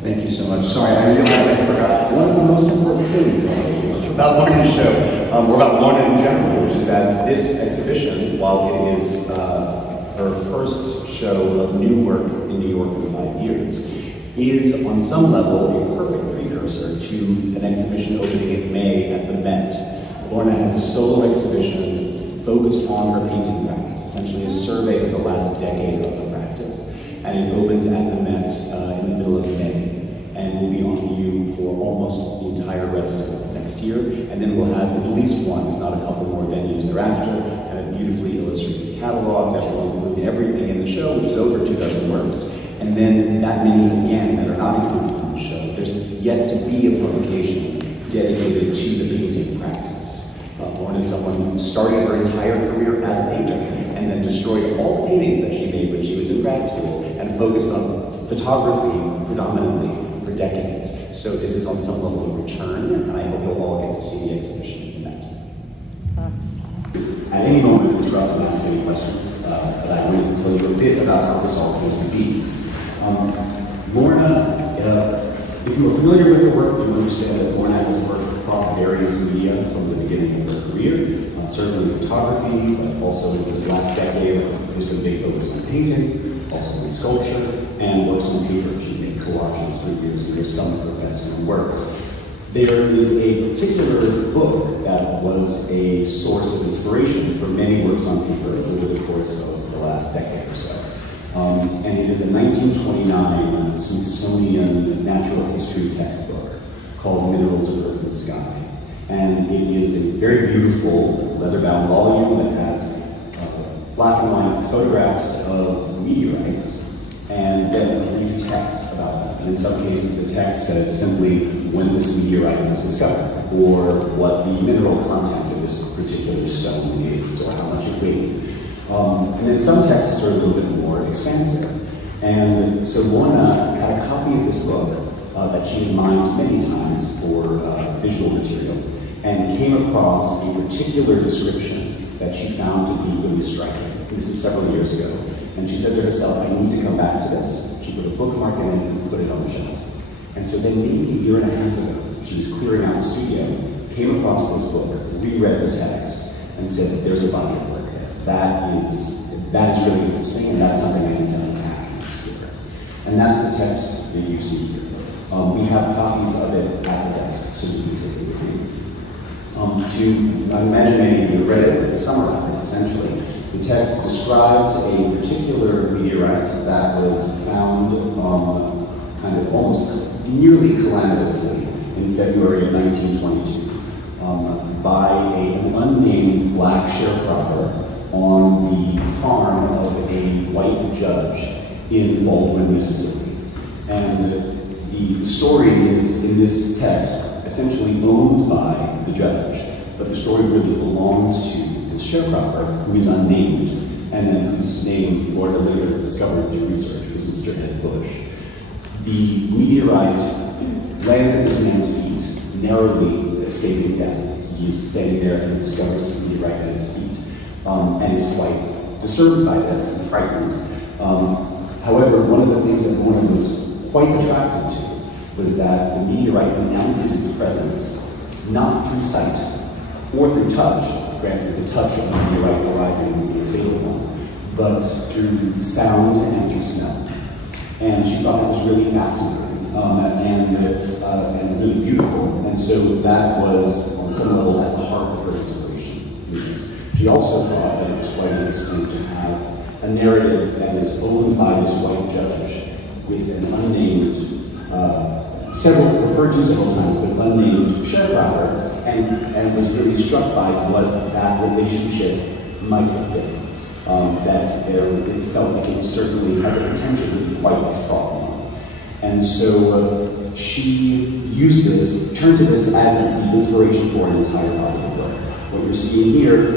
Thank you so much. Sorry, I realized I forgot one of the most important things about Lorna's show, or about Lorna in general, which is that this exhibition, while it is her first show of new work in New York in 5 years, is on some level a perfect precursor to an exhibition opening in May at the Met. Lorna has a solo exhibition focused on her painting practice, essentially a survey of the last decade of her practice. And it opens at the Met in the middle of May, and will be on view for almost the entire rest of next year. And then we'll have at least one, if not a couple more venues thereafter, and a beautifully illustrated catalog that will include everything in the show, which is over 2 dozen works. And then that many again that are not included in the show. There's yet to be a publication dedicated to the painting practice. Lorna is someone who started her entire career as a painter and then destroyed all the paintings that she made when she was in grad school and focused on photography predominantly for decades. So this is on some level a return, and I hope you'll all get to see the exhibition at the Met. At any moment, interrupt and ask any questions, but I want to tell you a bit about how this all came to be. Lorna, if you are familiar with her work, you understand that Lorna has worked across various media from the beginning of her career, certainly photography, but also in the last decade, there's been a big focus on painting, also in sculpture, and works on paper. She made collages for years, and there's some of her best known works. There is a particular book that was a source of inspiration for many works on paper over the course of the last decade or so. And it is a 1929 Smithsonian natural history textbook called Minerals of Earth and Sky. And it is a very beautiful leather-bound volume that has black and white photographs of meteorites and then a brief text about them. And in some cases, the text says simply when this meteorite was discovered, or what the mineral content of this particular stone is, or how much it weighed. And then some texts are a little bit more expansive. And so Lorna had a copy of this book that she had mined many times for visual material, and came across a particular description that she found to be really striking. This is several years ago. And she said to herself, I need to come back to this. She put a bookmark in it and put it on the shelf. And so then maybe a year and a half ago, she was clearing out the studio, came across this book, reread the text, and said, there's a body of work there. That is really interesting, and that's something I need to unpack and explore. And that's the text that you see here. We have copies of it at the desk, so you can take it with you. I imagine many of you have read it, but to summarize, essentially, the text describes a particular meteorite that was found kind of almost nearly calamitously in February of 1922 by an unnamed black sharecropper on the farm of a white judge in Baldwin, Mississippi. And the story is, in this text, essentially owned by the judge, but the story really belongs to this sharecropper, who is unnamed, and then whose name Lorna later discovered through research was Mr. Ed Bush. The meteorite lands at this man's feet, narrowly escaping death. He is standing there and discovers this meteorite at his feet, and is quite disturbed by this and frightened. However, one of the things that Lorna was quite attracted to was that the meteorite announces its presence not through sight or through touch. Granted, the touch of the meteorite arriving would be a fatal one, but through sound and through smell. And she thought that was really fascinating and really beautiful. And so that was, on some level, at the heart of her inspiration. She also thought that it was quite interesting to have a narrative that is owned by this white judge with an unnamed, referred to several times, but unnamed sharecropper, and was really struck by what that relationship might have been. It felt like it certainly had the potential to be quite a fraught one. And so she used this, turned to this as an inspiration for an entire body of work. What you're seeing here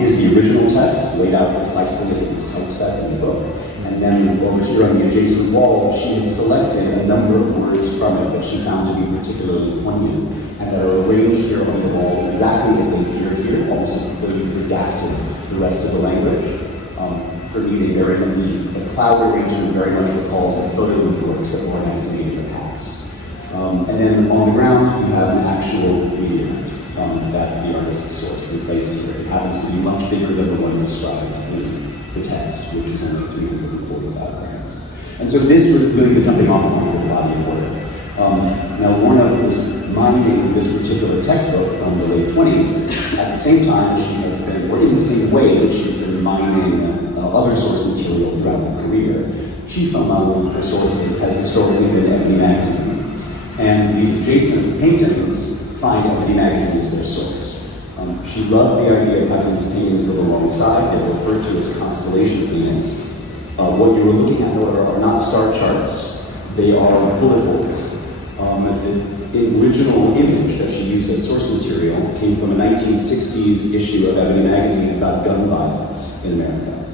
is the original text, laid out precisely as it was typeset in the book. And then over here on the adjacent wall, she has selected a number of words from it that she found to be particularly poignant, and are arranged here on the wall exactly as they appear here, almost as though you've redacted the rest of the language. For me, they bear in the cloud arrangement very much recalls the photo works that Lorna has made in the past. And then on the ground, you have an actual meteorite that the artist sourced and placed here. It happens to be much bigger than the one described in the text, which is only 345 grams. And so this was really the jumping off point for the body of work. Now, Lorna was mining this particular textbook from the late 20s. At the same time, she has been, or in the same way that she's been mining other source material throughout her career. Chief among her sources has historically been Ebony Magazine. And these adjacent paintings find Ebony Magazine as their source. She loved the idea of having these paintings live alongside. They're referred to as constellation paintings. What you were looking at, however, are not star charts. They are bullet holes. The original image that she used as source material came from a 1960s issue of Ebony Magazine about gun violence in America.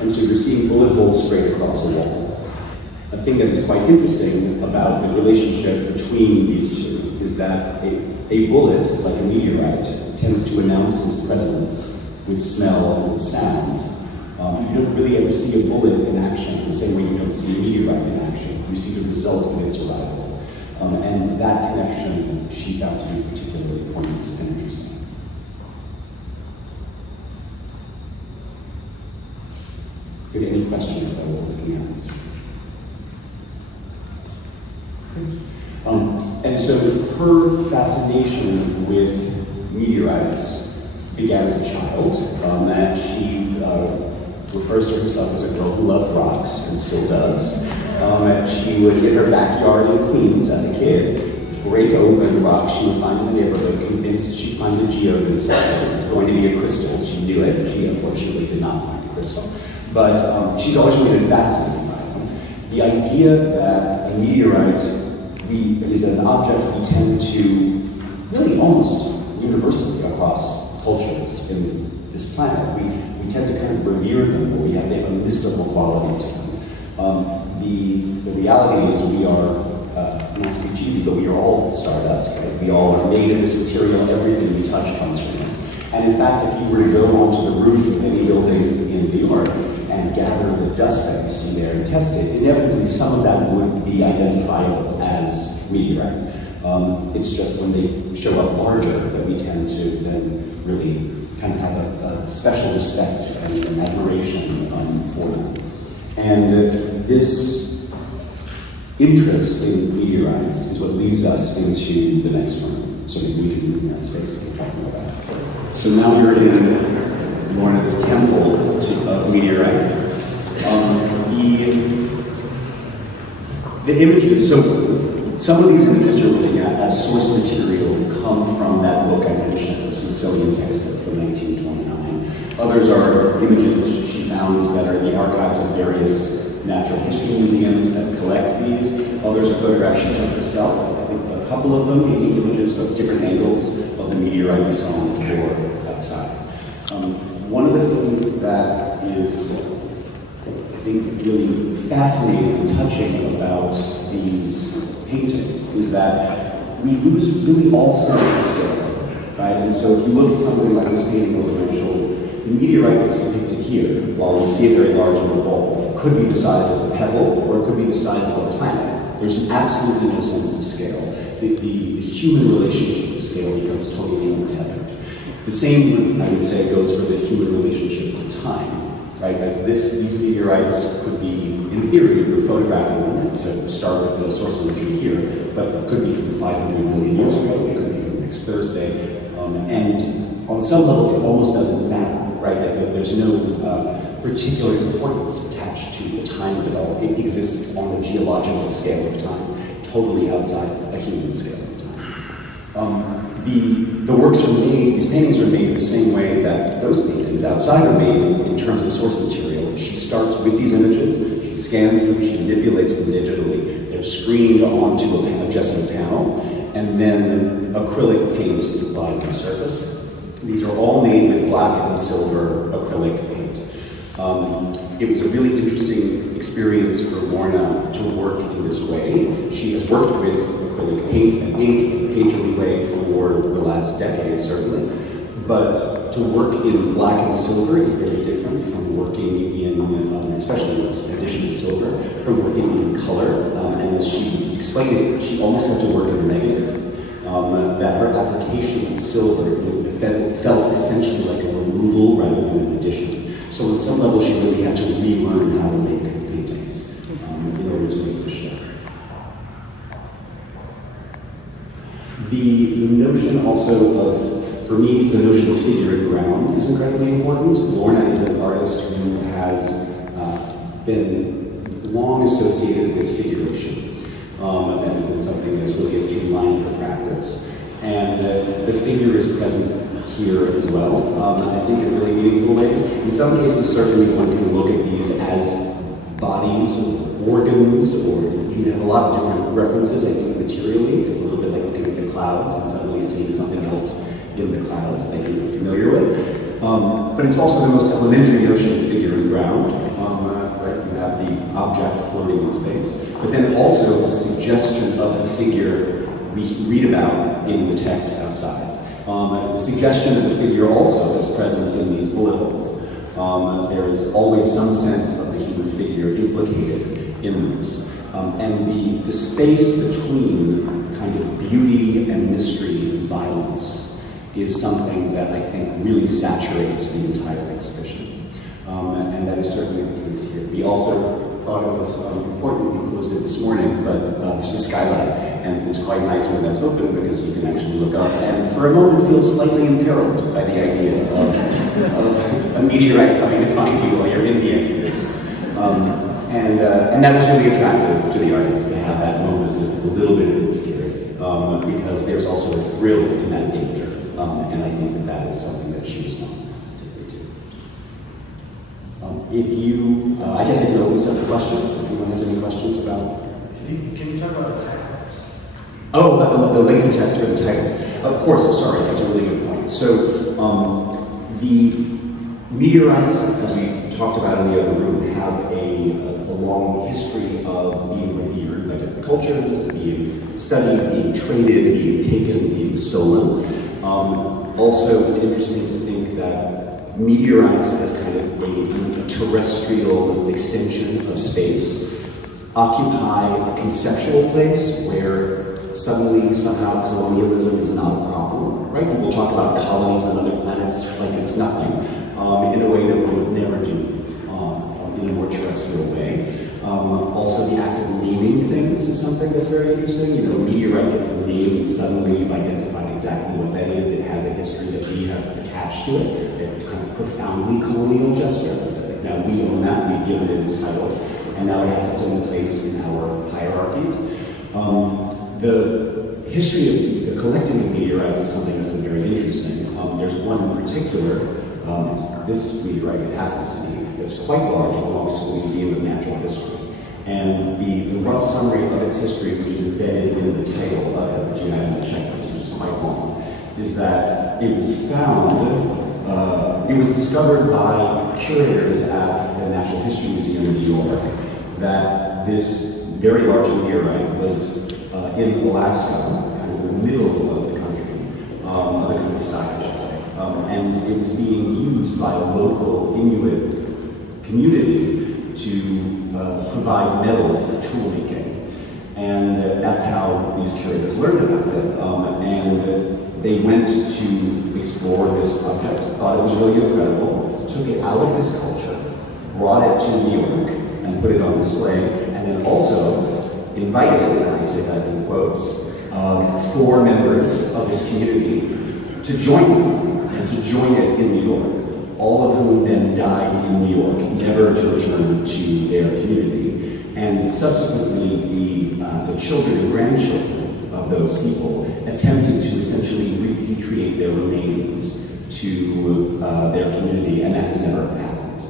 And so you're seeing bullet holes sprayed across the wall. A thing that is quite interesting about the relationship between these two is that a bullet, like a meteorite, tends to announce its presence with smell and with sound. You don't really ever see a bullet in action the same way you don't see a meteorite in action. You see the result of its arrival. And that connection she found to be particularly poignant and interesting. If you have any questions about what we're looking at? And so her fascination with meteorites began as a child, and she refers to herself as a girl who loved rocks and still does. She would, in her backyard in Queens as a kid, break open rocks she would find in the neighborhood, convinced she'd find a geode inside. It was going to be a crystal. She knew it. She unfortunately did not find a crystal. But she's always really been fascinated by them. The idea that a meteorite is an object we tend to, really almost universally across cultures in this planet, we tend to kind of revere them, but they have a mystical quality to them. The reality is we are, not to be cheesy, but we are all stardust, right? We all are made of this material. Everything we touch comes from this. And in fact, if you were to go onto the roof of any building in New York and gather the dust that you see there and test it, inevitably some of that would be identifiable as meteorite. It's just when they show up larger that we tend to then really kind of have a special respect and an admiration for them. And this interest in meteorites is what leads us into the next one. So maybe we can move in that space and talk about that. So now we're in Lorna's temple of meteorites. The images, so some of these images you're looking at as source material come from that book I mentioned, the Smithsonian textbook from 1929. Others are images she found that are in the archives of various natural history museums that collect these. Others are photographs she took herself. I think a couple of them making images of different angles of the meteorite we saw on the floor outside. One of the things that is, I think, really fascinating and touching about these paintings is that we lose really all sense of scale, right? And so if you look at something like this painting over my shoulder, the meteorite that's depicted here, while we see it very large on the wall, could be the size of a pebble, or it could be the size of a planet. There's absolutely no sense of scale. The human relationship to scale becomes totally untethered. The same, I would say, goes for the human relationship to time, right? Like these meteorites could be, in theory, we're photographing them to start with the source imagery here, but it could be from 500 million years ago, it could be from next Thursday, and on some level, it almost doesn't matter, right? Like there's no particular importance attached to the time of development. It exists on the geological scale of time, totally outside a human scale of time. The works are made, these paintings are made the same way that those paintings outside are made in terms of source material. She starts with these images, she scans them, she manipulates them digitally. They're screened onto a gesso panel, and then acrylic paint is applied to the surface. These are all made with black and silver acrylic paint. It was a really interesting experience for Lorna to work in this way. She has worked with acrylic paint and ink in a painterly way for the last decade, certainly. but to work in black and silver is very different from working in, especially with the addition of silver, from working in color. And as she explained it, she almost had to work in negative. That her application of silver felt essentially like a removal rather than an addition. So on some level, she really had to relearn how to make paintings in order to make the show. The notion also of, for me, the notion of figure and ground is incredibly important. Lorna is an artist who has been long associated with figuration. That has been something that's really a through line for practice. And the figure is present here as well, I think in really meaningful ways. In some cases, certainly one can look at these as bodies or organs, or you can have a lot of different references. I think materially, it's a little bit like looking at the clouds and suddenly seeing something else in the clouds that you're familiar with. But it's also the most elementary notion of figure and ground. Right? You have the object floating in space, but then also a suggestion of the figure we read about in the text outside. The suggestion of the figure also is present in these bullet holes. There is always some sense of the human figure implicated in this. And the space between kind of beauty and mystery and violence is something that I think really saturates the entire exhibition. And that is certainly the case here. We also thought it was important, we closed it this morning, but there's a skylight, and it's quite nice when that's open because you can actually look up and for a moment feel slightly imperiled by the idea of a meteorite coming to find you while you're in the exhibition. And that was really attractive to the audience to have that moment of a little bit of insecurity, because there's also a thrill in that danger, and I think that that is something that she responds positively to. If you, I guess I can open this up to questions. If anyone has any questions about. Can you talk about the text? Oh, the lengthy text or the titles. Of course, sorry, that's a really good point. So, the meteorites, as we talked about in the other room, have a long history of being revered by different cultures, being studied, being traded, being taken, being stolen. Also, it's interesting to think that meteorites as kind of a terrestrial extension of space occupy a conceptual place where suddenly, somehow, colonialism is not a problem, right? People talk about colonies on other planets like it's nothing, in a way that we would never do in a more terrestrial way. Also, the act of naming things is something that's very interesting. You know, meteorite gets a name, and suddenly you've identified exactly what that is. It has a history that we have attached to it. It's kind of profoundly colonial gesture. Now we own that, we've given it its title, and now it has its own place in our hierarchies. The history of the collecting of meteorites is something that's been very interesting. There's one in particular, this meteorite, it happens to be, that's quite large, belongs to the Museum of Natural History. And the rough summary of its history, which is embedded in the title, which you have in the checklist, which is quite long, is that it was found, it was discovered by curators at the Natural History Museum in New York that this very large meteorite was in Alaska, kind of in the middle of the country, of the countryside, I should say. And it was being used by a local Inuit community to provide metal for tool making. And that's how these curators learned about it. And they went to explore this object, thought it was really incredible, took it out of this culture, brought it to New York, and put it on display, and then also invited, and I say that in quotes, 4 members of this community to join them, and to join it in New York, all of whom then died in New York, never to return to their community. And subsequently, the children and grandchildren of those people attempted to essentially repatriate their remains to their community, and that has never happened.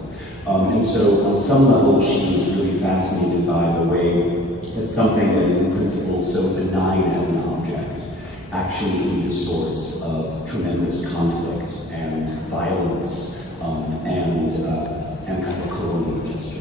And so on some level, she was really fascinated by the way that something that is in principle so benign as an object actually can be a source of tremendous conflict and violence and kind of a colonial gesture.